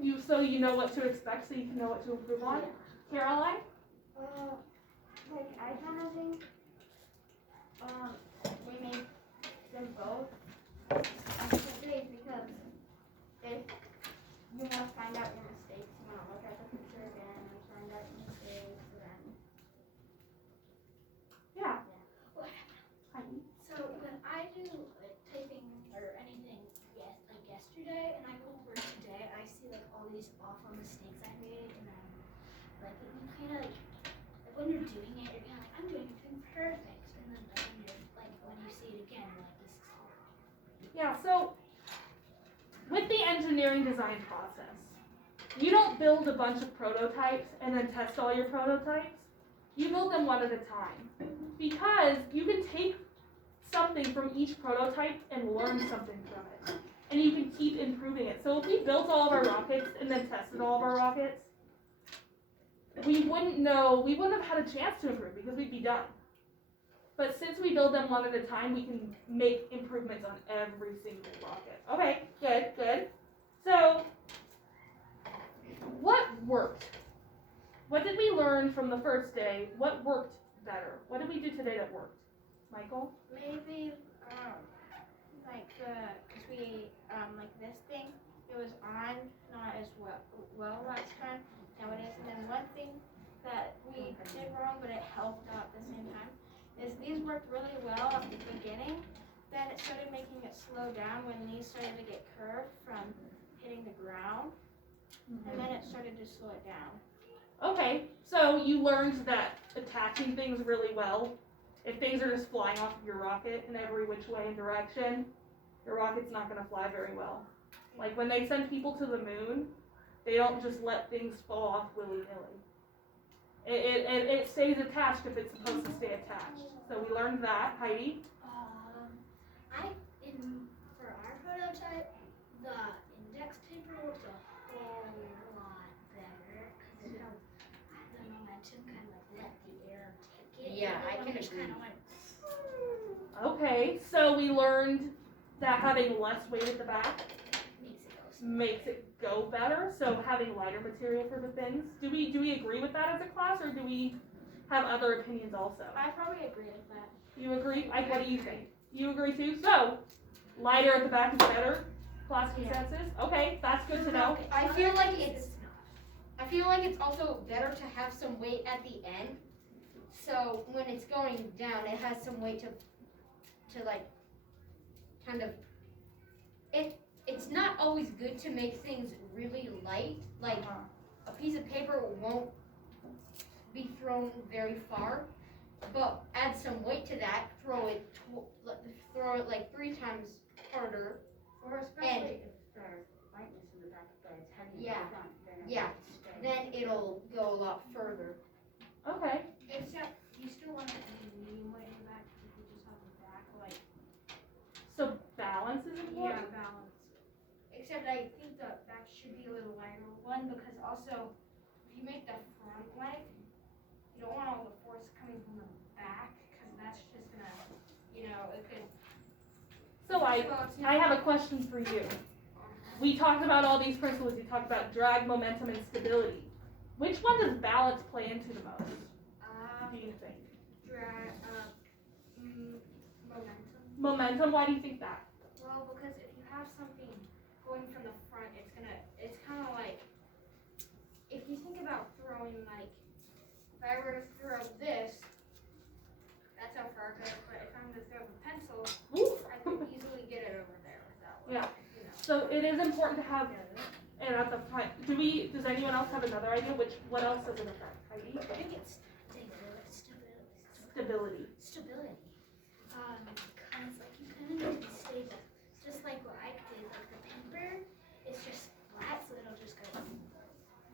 So you know what to expect, so you can know what to improve on. Caroline? Like I kind of think we make them both days because if you want to find out your mistakes, you want to look at the picture again and find out your mistakes, and then Yeah. So when I do like typing or anything, like yesterday, and I go over it today, I see like all these awful mistakes I made, and then like you kind of like when you're doing it, you're kind of like I'm doing everything perfect, and then like when you're like when you see it again, you're like this is horrible. Yeah, so with the engineering design process, you don't build a bunch of prototypes and then test all your prototypes. You build them one at a time. Because you can take something from each prototype and learn something from it. And you can keep improving it. So if we built all of our rockets and then tested all of our rockets, we wouldn't have had a chance to improve because we'd be done. But since we build them one at a time, we can make improvements on every single rocket. Okay, good. So, what worked? What did we learn from the first day? What worked better? What did we do today that worked? Michael? maybe like because we like this thing, it was on not as well last time. Now it is, and then one thing that we did wrong, but it helped out at the same time, is these worked really well at the beginning. Then it started making it slow down when these started to get curved from hitting the ground, and then it started to slow it down. Okay, so you learned that attaching things really well, if things are just flying off of your rocket in every which way and direction, your rocket's not going to fly very well. Like when they send people to the moon, they don't just let things fall off willy-nilly. It stays attached if it's supposed to stay attached. So we learned that. Heidi? For our prototype, the index paper looked a whole lot better because the momentum kind of like let the air take it. Yeah, I can just agree. kind of went. Okay, so we learned that having less weight at the back Makes it go makes it go better. So having lighter material for the things. Do we agree with that as a class, or do we have other opinions also? I probably agree with that. You agree? Ike, what do you think? You agree too? So, lighter at the back is better? Class consensus? Okay, that's good to know. I feel like it's also better to have some weight at the end. So when it's going down, it has some weight to like kind of it's not always good to make things really light. Like a piece of paper won't be thrown very far, but add some weight to that. Throw it like 3 times harder. Or especially if there's lightness in the back, but it's heavy in the front. Then it'll go a lot further. Okay. Except you still want it to be medium weight in the back if you just have the back like So balance is important? balance. Except I think the back should be a little lighter one because also if you make the front light, you don't want all the force coming from the back because that's just gonna, it could. So I have a question for you. We talked about all these principles. We talked about drag, momentum, and stability. Which one does balance play into the most, do you think? Momentum. Momentum, why do you think that? Well, because if you have something going from the front, it's kind of like, if you think about throwing, like, if I were to throw this, that's how far it goes, but if I'm going to throw the pencil, I can easily get it over there that way. Yeah. So it is important to have it at the front. Does anyone else have another idea? What else does it affect? Heidi? I think it's stability. Stability. Because like you kind of need to stay just like what I did, like the paper, it's just flat, so it'll just go.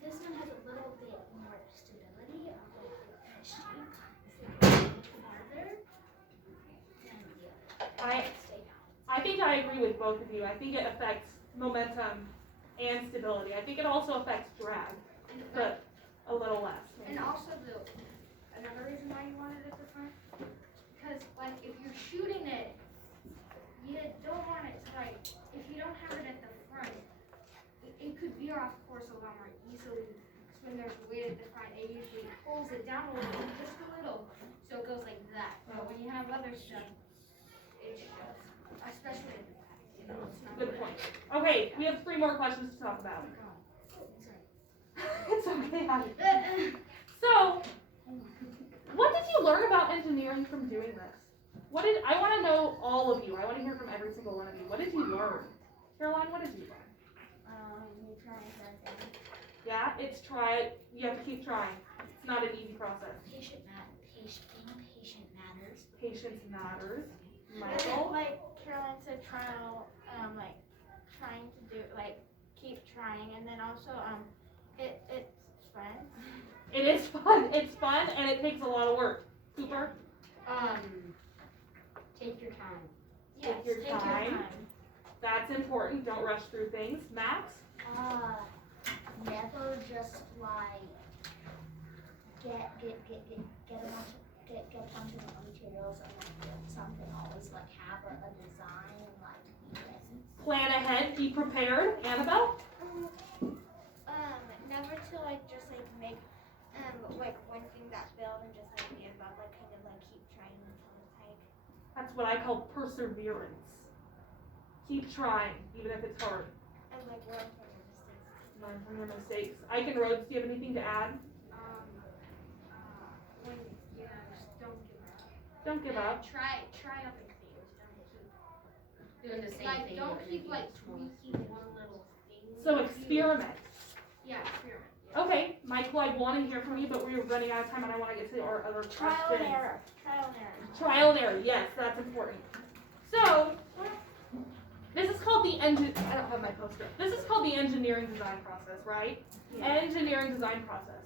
This one has a little bit more stability of like the shape. If it goes farther, then the other stay down. I think I agree with both of you. I think it affects momentum and stability. I think it also affects drag, but a little less. And also another reason why you want it at the front, because like if you're shooting it, you don't want it to like, if you don't have it at the front, it could be veer off course a lot more easily. Because when there's weight at the front, it usually pulls it down a little, just a little, so it goes like that. But when you have other stuff, it just goes, especially in the back. You know, it's not Good point. Okay, we have 3 more questions to talk about. It's okay, honey. So, what did you learn about engineering from doing this? I want to know all of you. I want to hear from every single one of you. What did you learn? Caroline, what did you learn? You try something. Yeah, you have to keep trying. It's not an easy process. Being patient matters. Patience matters. And Michael? like Caroline said, like trying to do, like keep trying, and then also it's fun. It is fun. It's fun and it takes a lot of work. Cooper? Take your time. Yes, Take your time. That's important. Don't rush through things. Max? Never just like get a bunch of materials and like build something. Always like have a design and like be ready. Plan ahead. Be prepared. Annabelle? Never to like just like make like one thing that build and just like give up, like kind of like keep trying until it's like. That's what I call perseverance. Keep trying, even if it's hard. And like learn from your mistakes. Learn from your mistakes. Ike and Rhodes, do you have anything to add? When, you know, just don't give up. Don't give up. Try other things. Don't keep, Doing the same like, thing. don't over keep again. like tweaking one little thing. So If you- experiment. Yeah, experiment. Yeah. Okay, Michael, I want to hear from you, but we're running out of time and I want to get to our other Trial and questions. error. Trial and error. Trial and error, yes, that's important. So, this is called the I don't have my poster. This is called the engineering design process, right? Engineering design process.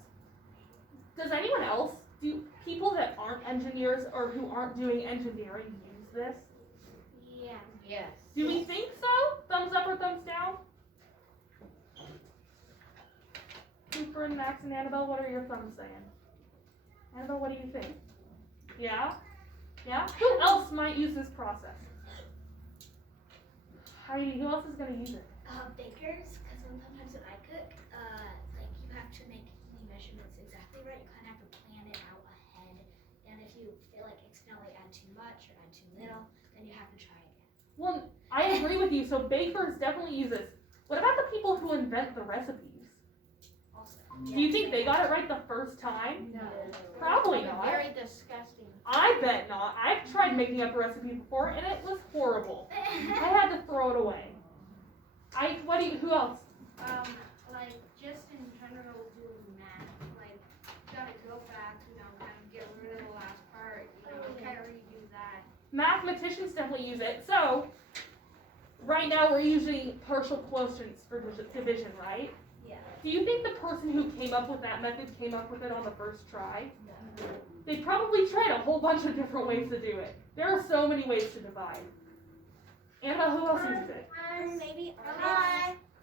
Does anyone else, do people that aren't engineers or who aren't doing engineering use this? Yeah. Yes. Do we think so? Thumbs up or thumbs down? Cooper and Max and Annabelle, what are your thumbs saying? Annabelle, what do you think? Yeah? Yeah? Who else might use this process? Heidi, who else is going to use it? Bakers, because sometimes when I cook, like you have to make the measurements exactly right. You kind of have to plan it out ahead. And if you feel like accidentally add too much or add too little, then you have to try again. Well, I agree with you. So bakers definitely use this. What about the people who invent the recipes? Also, Do you think they got it right the first time? No. Probably not. Very disgusting. I bet not. I've tried making up a recipe before and it was horrible. I had to throw it away. Who else? Like just in general doing math, like gotta go back, you know, kind of get rid of the last part, you know, kind of redo that. Mathematicians definitely use it. So, right now we're using partial quotients for division, right? Yeah. Do you think the person who came up with that method came up with it on the first try? They probably tried a whole bunch of different ways to do it. There are so many ways to divide. Anna, who else uses it? Maybe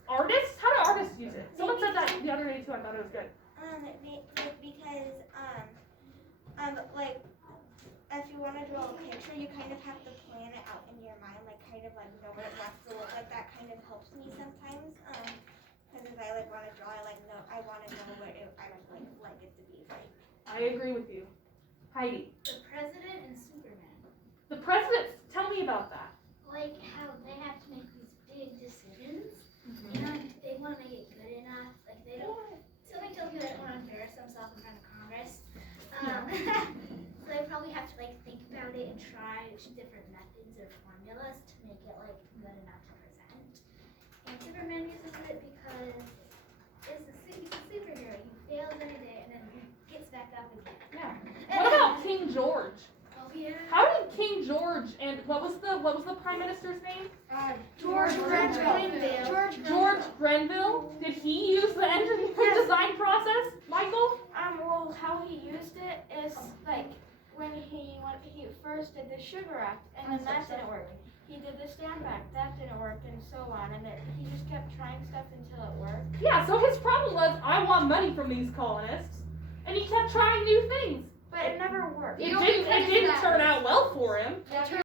Artists? How do artists use it? Someone said that the other day too. I thought it was good. because like if you want to draw a picture, you kind of have to plan it out in your mind, like kind of like know what it wants to look like. That kind of helps me sometimes. Because if I like want to draw, I want to know what I would like it to be like. I agree with you. Heidi. The president and Superman. The president, tell me about that. Like how they have to make these big decisions, and they want to make it good enough. Like they don't. Somebody tells me they don't want to embarrass themselves in front of Congress. So they probably have to like think about it and try different methods or formulas to make it like good enough to present. And Superman uses it because he's a superhero. He fails every day and then he gets back up again. Yeah. What about King George? Oh yeah. How did King George and what was the prime minister's name? George Grenville. George Grenville. Did he use the engineering design process? Michael? Well, how he used it is like when he first did the Sugar Act, and then that didn't work. He did the Stamp Act, that didn't work, and so on. And he just kept trying stuff until it worked. Yeah, so his problem was, I want money from these colonists. And he kept trying new things. But it never worked. It didn't turn out well for him. Yeah,